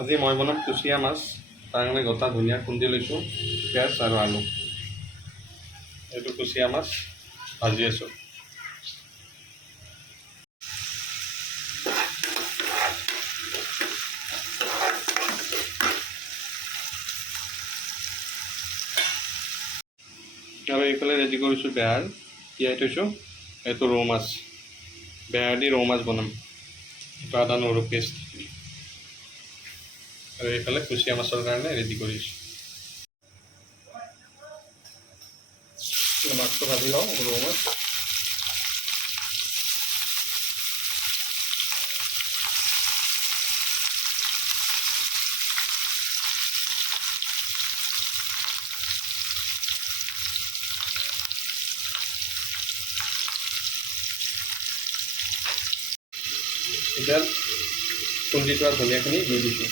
আজি মই বনাম কুচিয়া মাছ। তাৰ কাৰণে গোটা ধনিয়া খুন্দি লৈছোঁ, পিঁয়াজ আৰু আলু। এইটো কুচিয়া মাছ ভাজি আছোঁ। আৰু এইফালে ৰেডি কৰিছোঁ বেহাৰ, তিয়াই থৈছোঁ। এইটো ৰৌ মাছ, বেহাৰ দি ৰৌ মাছ বনাম। এইটো আদা নহৰু পেষ্ট। আৰু এইফালে কুচিয়া মাছৰ কাৰণে ৰেডি কৰিছোঁ। মাছটো ভাজি লওঁ, ৰৌ মাছ। এতিয়া খুন্দি থোৱা ধনিয়াখিনি দি দিছোঁ।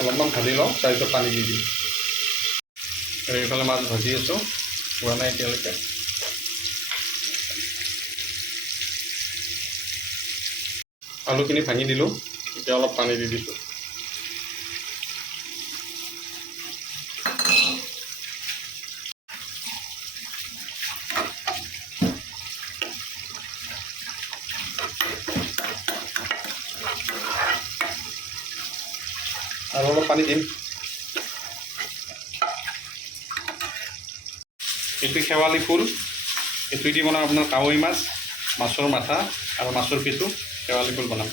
অলপমান ভাজি লওঁ, তাৰপিছত পানী দি দিম। আৰু এইফালে মাছ ভাজি আছোঁ, হোৱা নাই এতিয়ালৈকে। আলুখিনি ভাঙি দিলোঁ, এতিয়া অলপ পানী দি দিছোঁ। আৰু অলপ পানী দিম। এইটো শেৱালি ফুল, এইটো দি বনাম আপোনাৰ কাৱৈ মাছ, মাছৰ মাথা আৰু মাছৰ পিঠু। শেৱালি ফুল বনাম।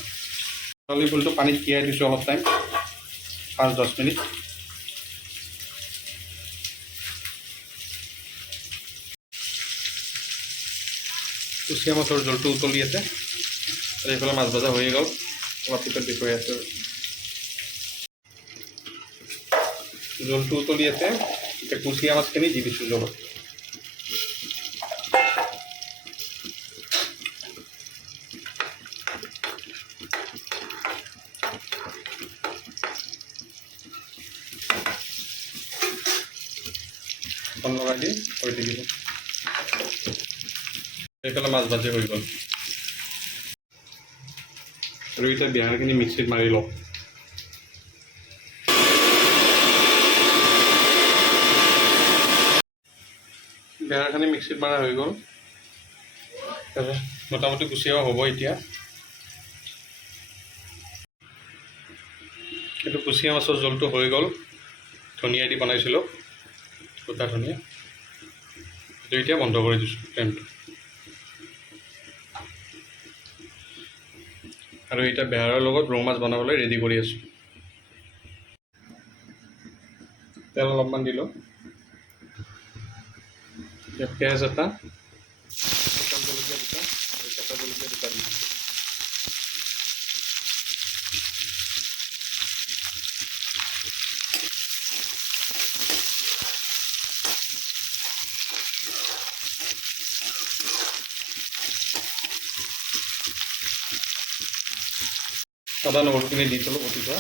শেৱালি ফুলটো পানীত তিয়াই দিছোঁ অলপ টাইম, 5-10 মিনিট। কুচিয়া মাছৰ জোলটো উতলি আছে, আৰু এইফালে মাছ ভজা হৈয়ে গ'ল। অলপ পিছত দেখুৱাই আছোঁ। জোলটো উতলি আছে, এতিয়া কুচিয়া মাছখিনি দি দিছোঁ জোলত। ঢাকন লগাই দি হৈ থাকিব। এইফালে মাছ ভাজি হৈ গ'ল। আৰু এতিয়া বেহাৰখিনি মিক্সিত মাৰি লওঁ। বেহাৰখিনি মিক্সিত মাৰা হৈ গ'ল। মোটামুটি কুচিয়াও হ'ব এতিয়া। এইটো কুচিয়া মাছৰ জোলটো হৈ গ'ল। ধনিয়া দি বনাইছিলোঁ, গোটা ধনিয়া। এইটো এতিয়া বন্ধ কৰি দিছোঁ ফ্লেমটো। আৰু এতিয়া বেহাৰৰ লগত ৰৌ মাছ বনাবলৈ ৰেডি কৰি আছোঁ। তেল অলপমান দিলোঁ। এতিয়া পিঁয়াজ এটা, শুকান জলকীয়া দুটা আৰু কেঁচা জলকীয়া দুটা দিলোঁ। আদা নহৰুখিনি দি থলোঁ বটি থোৱা।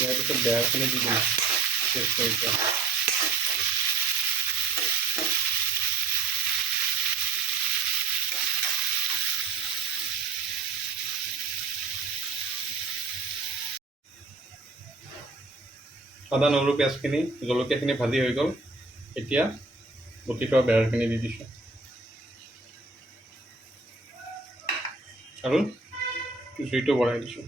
ইয়াৰ পিছত বেহাৰখিনি দি দিলোঁ পেষ্ট কৰি থোৱা। আদা নহৰু পিঁয়াজখিনি জলকীয়াখিনি ভাজি হৈ গ'ল। এতিয়া বটি থোৱা বেহাৰখিনি দি দিছোঁ। আৰু জুইটো বঢ়াই দিছোঁ।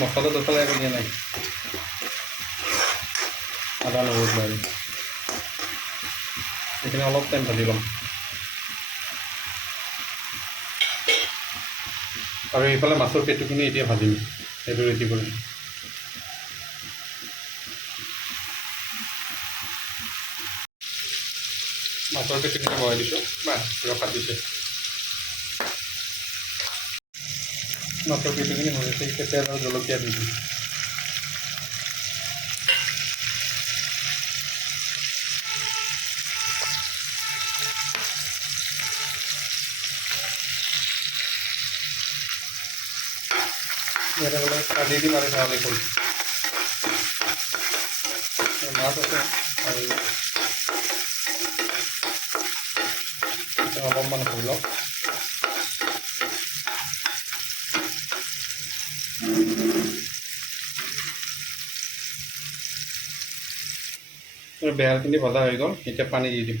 মছলা চছলা একো দিয়া নাই, আদা নহৰু মাৰি এইখিনি অলপ টাইম ভাজি ল'ম। আৰু এইফালে মাছৰ পেটুখিনি এতিয়া ভাজিম, সেইটো ৰেডি কৰিম। মাছৰ পেটুখিনি বহাই দিছোঁ, বাছ ৰখাত দিছে। মাছৰ পেটুখিনি হৈ আছে, এতিয়া তেল আৰু জলকীয়া দি দিম। ইয়াতে অলপ খাৰ দি দিম আৰু শেৱালি ফুল মাছ আছে আৰু অলপমান হৈ লওক বেহাৰখিনি ভজা হৈ গ'ল এতিয়া পানী দি দিম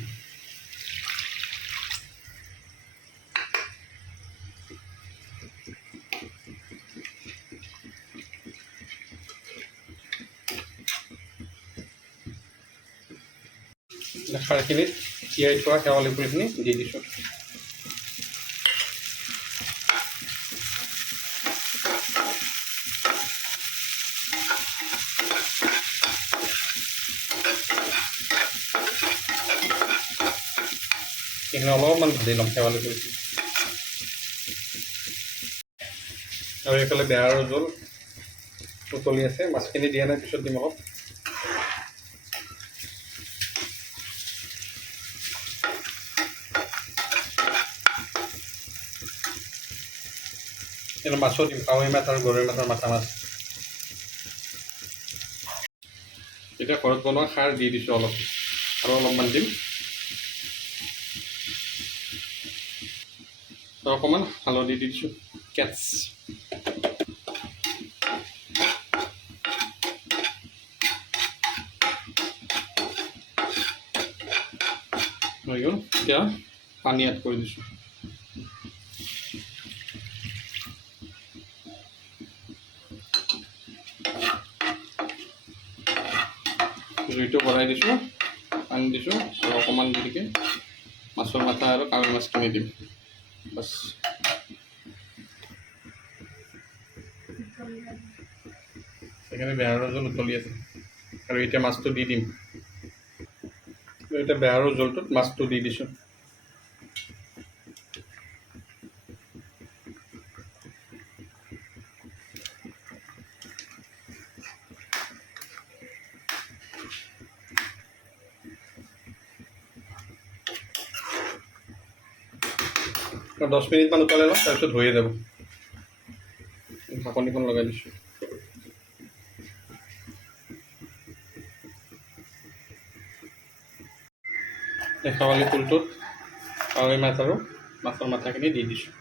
খাৰখিনিত তিয়াই থোৱা শেৱালি ফুলখিনি দি দিছোঁ এইখিনি অলপমান ভাজি ল'ম শেৱালি ফুলখিনি আৰু এইফালে বেহাৰৰ জোল উতলি আছে মাছখিনি দিয়া নাই পিছত দিম অলপ এতিয়া মাছো দিম কাৱৈ মাছ আৰু গৰৈ মাছৰ মাথা মাছ এতিয়া ঘৰত বনোৱা খাৰ দি দিছোঁ অলপ আৰু অলপমান দিম আৰু অকণমান হালধি দি দিছোঁ কেটছ হৈ গ'ল এতিয়া পানী এড কৰি দিছোঁ জুইটো বঢ়াই দিছোঁ পানী দিছোঁ আৰু অকণমান দেৰিকৈ মাছৰ মাথা আৰু কাৱৈ মাছখিনি দিম বাছ সেইকাৰণে বেহাৰৰ জোল উতলি আছে আৰু এতিয়া মাছটো দি দিম এতিয়া বেহাৰৰ জোলটোত মাছটো দি দিছোঁ আৰু 10 মিনিটমান উতলাই লওঁ তাৰপিছত হৈয়ে যাব ঢাকনিখন লগাই দিছোঁ শেৱালি ফুলটোত কাৱৈ মাছ আৰু মাছৰ মাথাখিনি দি দিছোঁ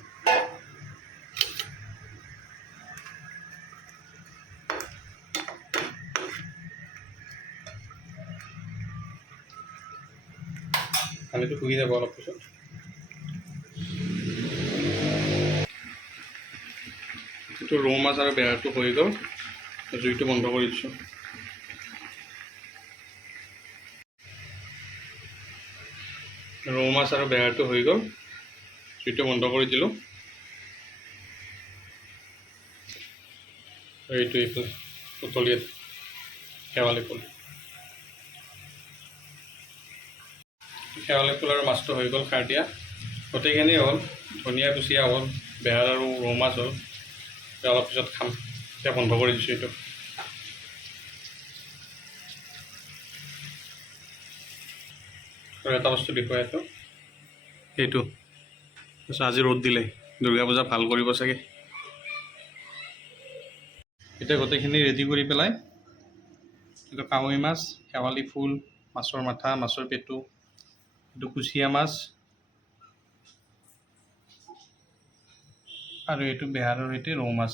পানীটো শুহি যাব অলপ পিছত এইটো ৰৌ মাছ আৰু বেহাৰটো হৈ গ'ল জুইটো বন্ধ কৰি দিছোঁ ৰৌ মাছ আৰু বেহাৰটো হৈ গ'ল জুইটো বন্ধ কৰি দিলোঁ আৰু এইটো এইফালে উতলি আছে শেৱালি ফুল শেৱালি ফুল আৰু মাছটো হৈ গ'ল খাৰ দিয়া গোটেইখিনি হ'ল ধনিয়া কুচিয়া হ'ল বেহাৰ আৰু ৰৌ মাছ হ'ল অলপ পিছত খাম এতিয়া বন্ধ কৰি দিছোঁ এইটো আৰু এটা বস্তু দেখুৱাই আছোঁ সেইটো আজি ৰ'দ দিলে দুৰ্গা পূজা ভাল কৰিব চাগে এতিয়া গোটেইখিনি ৰেডি কৰি পেলাই এইটো কাৱৈ মাছ শেৱালি ফুল মাছৰ মাথা মাছৰ পেটু এইটো কুচিয়া মাছ আৰু এইটো বেহাৰৰ সৈতে ৰৌ মাছ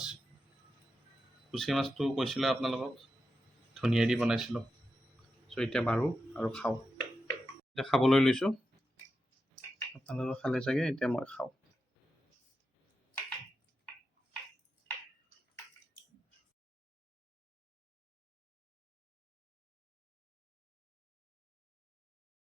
কুচিয়া মাছটো কৈছিলোঁ আপোনালোকক ধনিয়া দি বনাইছিলোঁ চ' এতিয়া মাৰোঁ আৰু খাওঁ এতিয়া খাবলৈ লৈছোঁ আপোনালোকে খালে চাগে এতিয়া মই খাওঁ